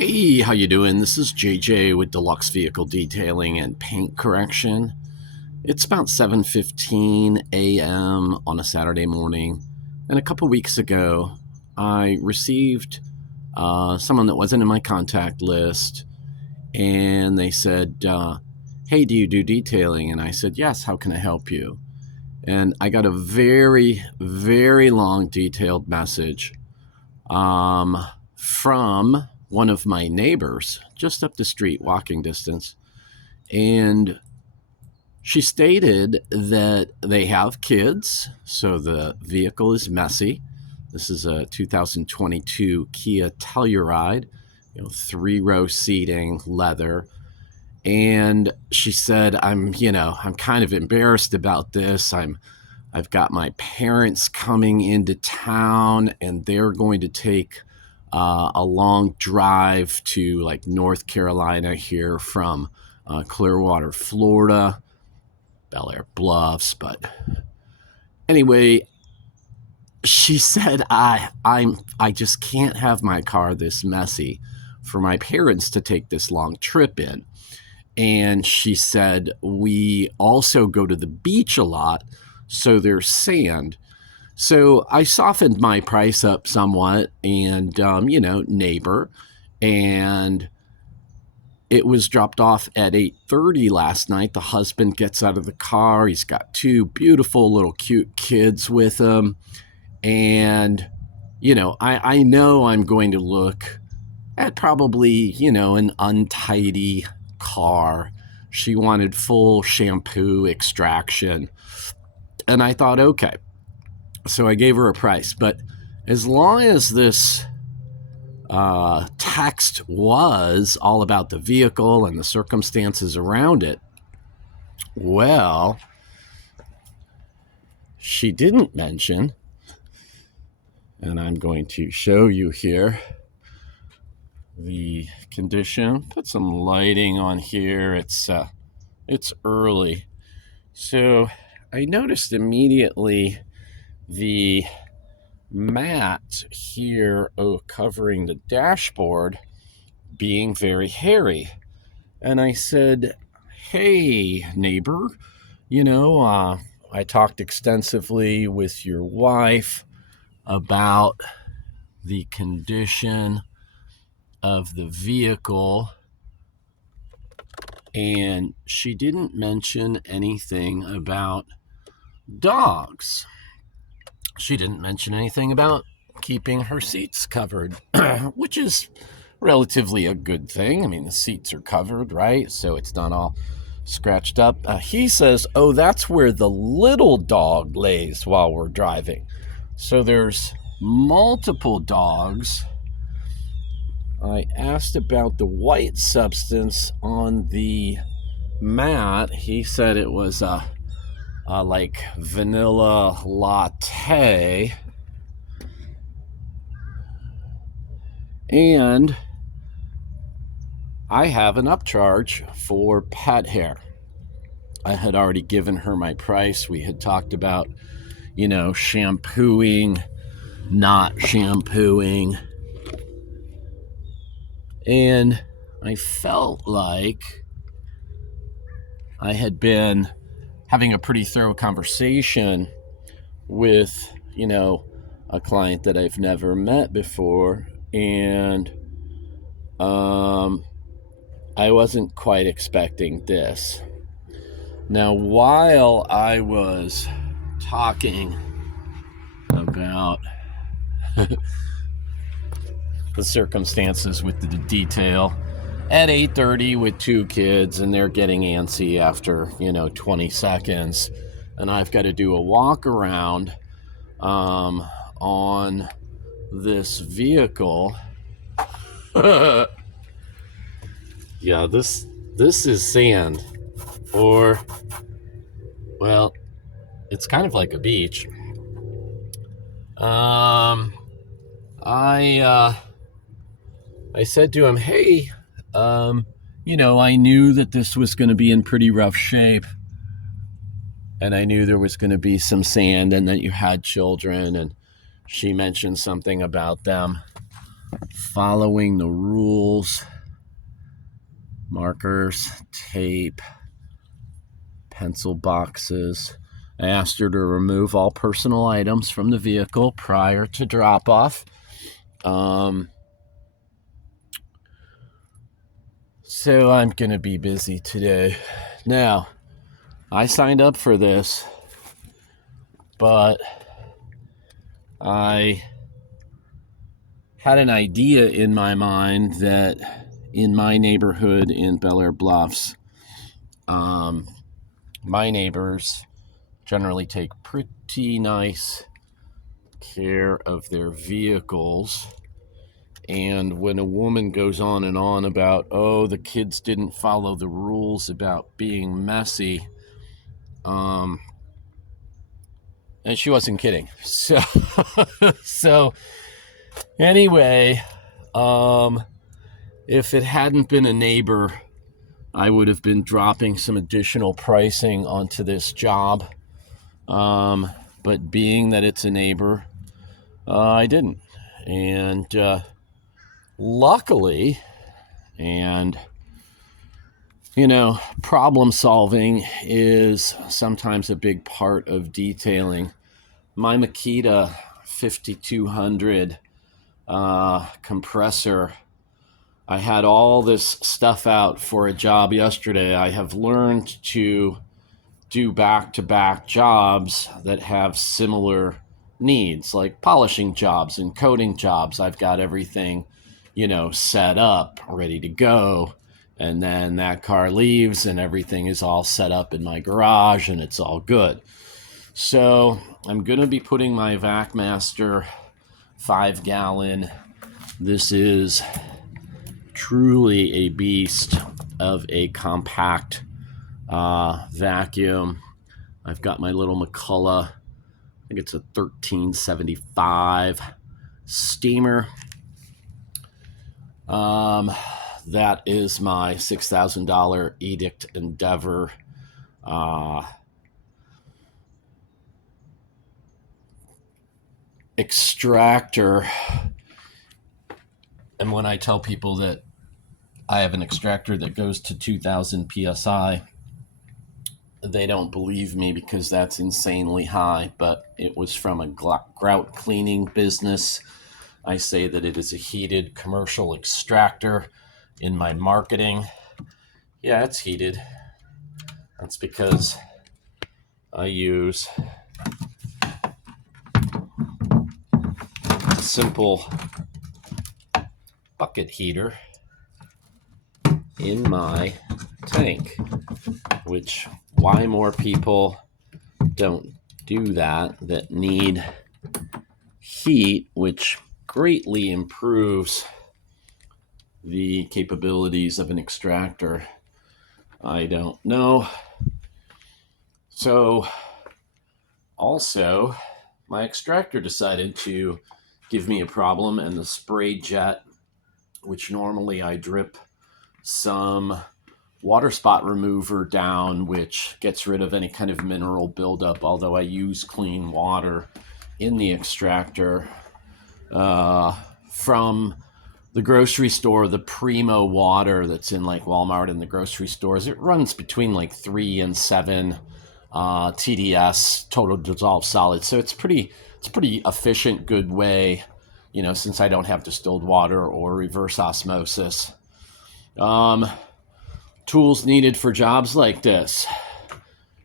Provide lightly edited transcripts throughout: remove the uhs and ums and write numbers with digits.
Hey, how you doing? This is JJ with Deluxe Vehicle Detailing and Paint Correction. It's about 7:15 a.m. on a Saturday morning, and a couple weeks ago, I received someone that wasn't in my contact list, and they said, "Hey, do you do detailing?" And I said, "Yes. How can I help you?" And I got a very, very long, detailed message from one of my neighbors just up the street, walking distance. And she stated that they have kids, so the vehicle is messy. This is a 2022 Kia Telluride, 3-row seating, leather. And she said, I'm kind of embarrassed about this. I've got my parents coming into town, and they're going to take a long drive to like North Carolina here from Clearwater, Florida, Bel Air Bluffs. But anyway, she said I just can't have my car this messy for my parents to take this long trip in. And she said we also go to the beach a lot, so there's sand. So I softened my price up somewhat, and neighbor, and it was dropped off at 8:30 last night. The husband gets out of the car. He's got two beautiful little cute kids with him, and I know I'm going to look at probably an untidy car. She wanted full shampoo extraction, and I thought, okay. So I gave her a price. But as long as this text was all about the vehicle and the circumstances around it, well, she didn't mention, and I'm going to show you here the condition. Put some lighting on here. It's early. So I noticed immediately the mat here covering the dashboard being very hairy. And I said, "Hey, neighbor, I talked extensively with your wife about the condition of the vehicle, and she didn't mention anything about dogs. She didn't mention anything about keeping her seats covered," which is relatively a good thing. I mean, the seats are covered, right? So it's not all scratched up. He says, "Oh, that's where the little dog lays while we're driving." So there's multiple dogs. I asked about the white substance on the mat. He said it was like vanilla latte. And I have an upcharge for pet hair. I had already given her my price. We had talked about, shampooing, not shampooing. And I felt like I had been having a pretty thorough conversation with, a client that I've never met before. And I wasn't quite expecting this. Now, while I was talking about the circumstances with the detail at 8:30 with two kids, and they're getting antsy after 20 seconds, and I've got to do a walk around on this vehicle. Yeah, this is sand, or well, it's kind of like a beach. I said to him, "Hey, I knew that this was going to be in pretty rough shape, and I knew there was going to be some sand, and that you had children." And she mentioned something about them following the rules. Markers, tape, pencil boxes. I asked her to remove all personal items from the vehicle prior to drop-off. So I'm going to be busy today. Now, I signed up for this, but I had an idea in my mind that in my neighborhood in Bel Air Bluffs, my neighbors generally take pretty nice care of their vehicles. And when a woman goes on and on about, oh, the kids didn't follow the rules about being messy, and she wasn't kidding. So anyway, if it hadn't been a neighbor, I would have been dropping some additional pricing onto this job. But being that it's a neighbor, I didn't. And luckily, and problem solving is sometimes a big part of detailing. My Makita 5200 compressor, I had all this stuff out for a job yesterday. I have learned to do back-to-back jobs that have similar needs, like polishing jobs and coating jobs. I've got everything, set up, ready to go. And then that car leaves and everything is all set up in my garage and it's all good. So I'm going to be putting my VacMaster 5-gallon. This is truly a beast of a compact vacuum. I've got my little McCulloch, I think it's a 1375 steamer. That is my $6,000 Edict Endeavor extractor. And when I tell people that I have an extractor that goes to 2000 psi, they don't believe me because that's insanely high, but it was from a grout cleaning business. I say that it is a heated commercial extractor in my marketing. Yeah, it's heated. That's because I use a simple bucket heater in my tank, which why more people don't do that need heat, which greatly improves the capabilities of an extractor, I don't know. So also my extractor decided to give me a problem, and the spray jet, which normally I drip some water spot remover down, which gets rid of any kind of mineral buildup, although I use clean water in the extractor from the grocery store, the Primo water that's in like Walmart and the grocery stores. It runs between like 3 and 7 TDS, total dissolved solid. So it's pretty efficient, good way, since I don't have distilled water or reverse osmosis. Tools needed for jobs like this.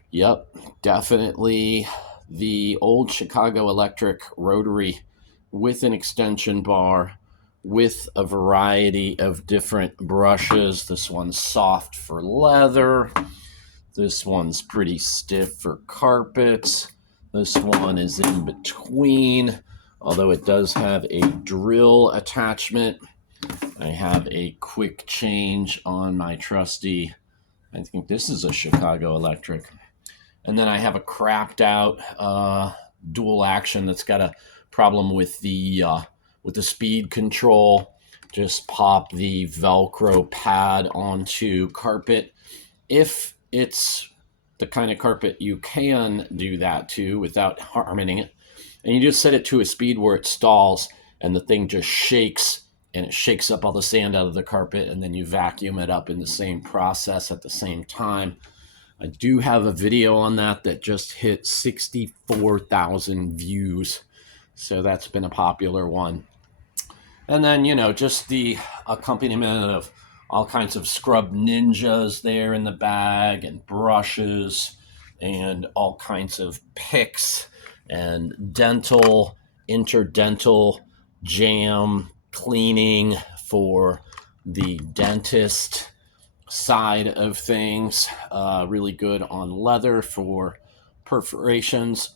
Yep, definitely the old Chicago Electric rotary with an extension bar, with a variety of different brushes. This one's soft for leather. This one's pretty stiff for carpets. This one is in between, although it does have a drill attachment. I have a quick change on my trusty, I think this is a Chicago Electric. And then I have a crapped out dual action that's got a problem with the speed control. Just pop the Velcro pad onto carpet. If it's the kind of carpet you can do that to without harming it, and you just set it to a speed where it stalls and the thing just shakes and it shakes up all the sand out of the carpet, and then you vacuum it up in the same process at the same time. I do have a video on that just hit 64,000 views. So that's been a popular one. And then, just the accompaniment of all kinds of scrub ninjas there in the bag, and brushes, and all kinds of picks, and interdental jam cleaning for the dentist side of things. Really good on leather for perforations,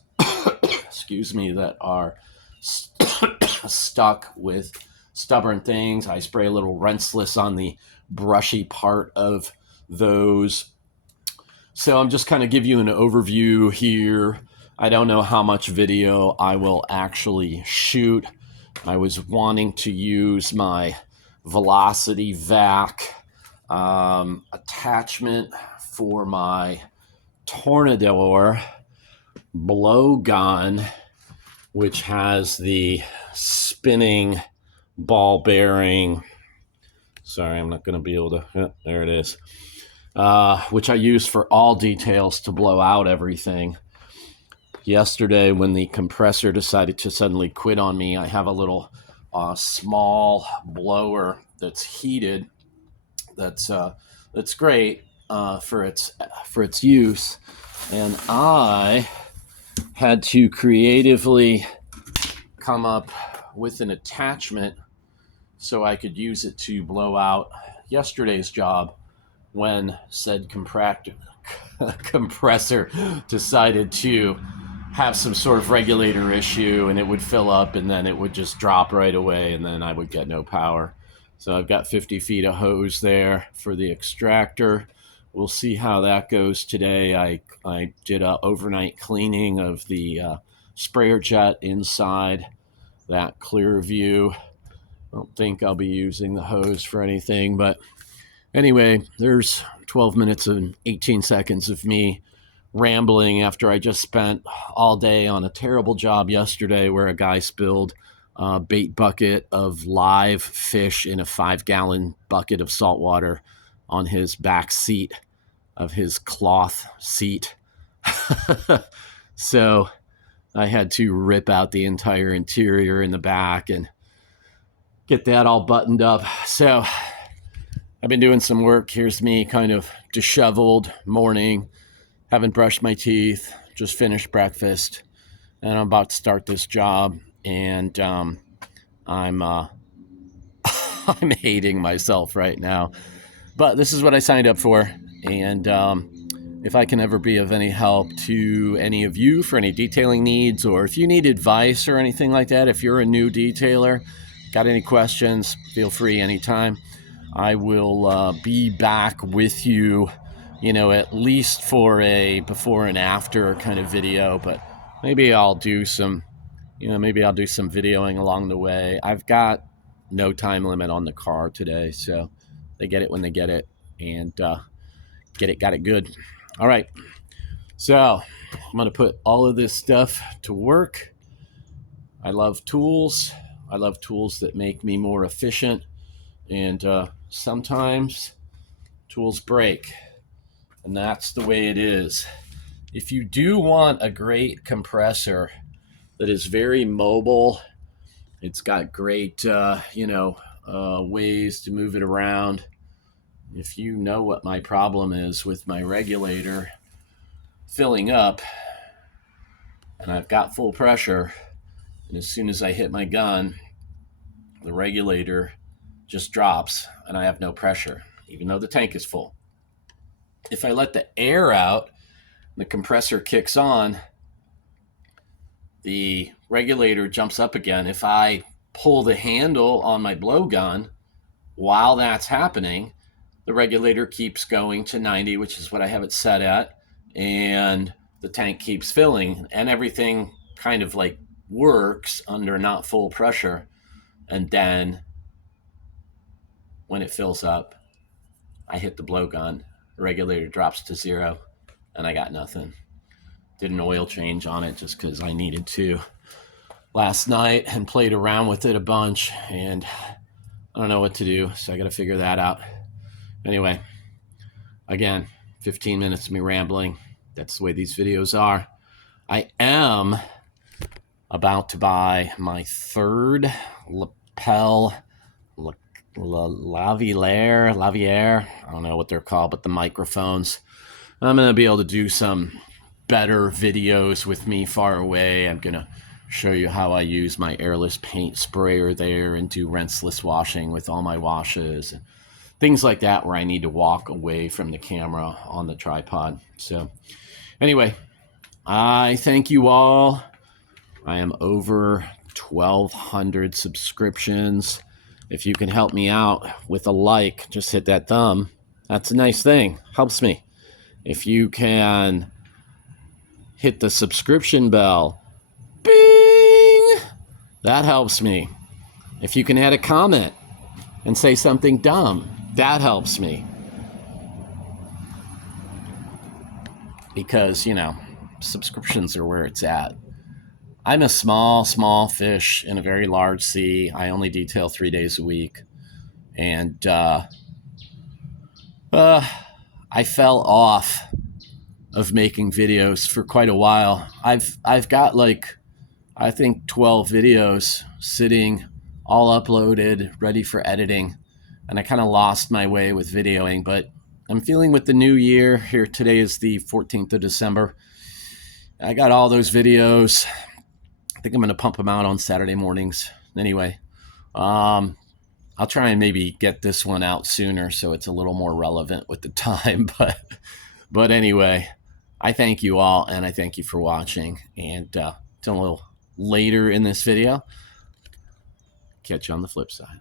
excuse me, that are stuck with stubborn things. I spray a little rinseless on the brushy part of those. So I'm just kind of give you an overview here. I don't know how much video I will actually shoot. I was wanting to use my Velocity Vac attachment for my Tornador blowgun, which has the spinning ball bearing. Sorry, I'm not going to be able to. There it is. Which I use for all details to blow out everything. Yesterday, when the compressor decided to suddenly quit on me, I have a little small blower that's heated. That's great for its use, and I had to creatively come up with an attachment so I could use it to blow out yesterday's job when said compressor decided to have some sort of regulator issue, and it would fill up and then it would just drop right away, and then I would get no power. So I've got 50 feet of hose there for the extractor. We'll see how that goes today. I did an overnight cleaning of the sprayer jet inside that Clearview. I don't think I'll be using the hose for anything, but anyway, there's 12 minutes and 18 seconds of me rambling after I just spent all day on a terrible job yesterday where a guy spilled a bait bucket of live fish in a 5-gallon bucket of salt water on his back seat of his cloth seat. So I had to rip out the entire interior in the back and get that all buttoned up. So I've been doing some work. Here's me kind of disheveled morning. Haven't brushed my teeth, just finished breakfast, and I'm about to start this job, and I'm I'm hating myself right now. But this is what I signed up for, and if I can ever be of any help to any of you for any detailing needs, or if you need advice or anything like that, if you're a new detailer, got any questions, feel free anytime. I will be back with you, at least for a before and after kind of video, but maybe I'll do some videoing along the way. I've got no time limit on the car today, so they get it when they get it, and got it good. All right, so I'm going to put all of this stuff to work. I love tools. I love tools that make me more efficient, and sometimes tools break, and that's the way it is. If you do want a great compressor that is very mobile, it's got great, ways to move it around. If you know what my problem is with my regulator filling up, and I've got full pressure, and as soon as I hit my gun, the regulator just drops and I have no pressure, even though the tank is full. If I let the air out, the compressor kicks on, the regulator jumps up again. If I pull the handle on my blowgun while that's happening, the regulator keeps going to 90, which is what I have it set at, and the tank keeps filling, and everything kind of like works under not full pressure. And then when it fills up, I hit the blowgun, the regulator drops to 0, and I got nothing. Did an oil change on it just because I needed to last night and played around with it a bunch, and I don't know what to do, so I got to figure that out. Anyway, again, 15 minutes of me rambling. That's the way these videos are. I am about to buy my third lapel Lavier. I don't know what they're called, but the microphones. I'm going to be able to do some better videos with me far away. I'm going to show you how I use my airless paint sprayer there and do rinseless washing with all my washes and things like that, where I need to walk away from the camera on the tripod. So anyway, I thank you all. I am over 1,200 subscriptions. If you can help me out with a like, just hit that thumb. That's a nice thing. Helps me. If you can hit the subscription bell, bing, that helps me. If you can add a comment and say something dumb, that helps me. Because, you know, subscriptions are where it's at. I'm a small fish in a very large sea. I only detail 3 days a week. And I fell off of making videos for quite a while. I've got like, I think 12 videos sitting, all uploaded, ready for editing. And I kind of lost my way with videoing, but I'm feeling with the new year here. Today is the 14th of December. I got all those videos. I think I'm going to pump them out on Saturday mornings. Anyway, I'll try and maybe get this one out sooner so it's a little more relevant with the time. But anyway, I thank you all, and I thank you for watching. And till a little later in this video, catch you on the flip side.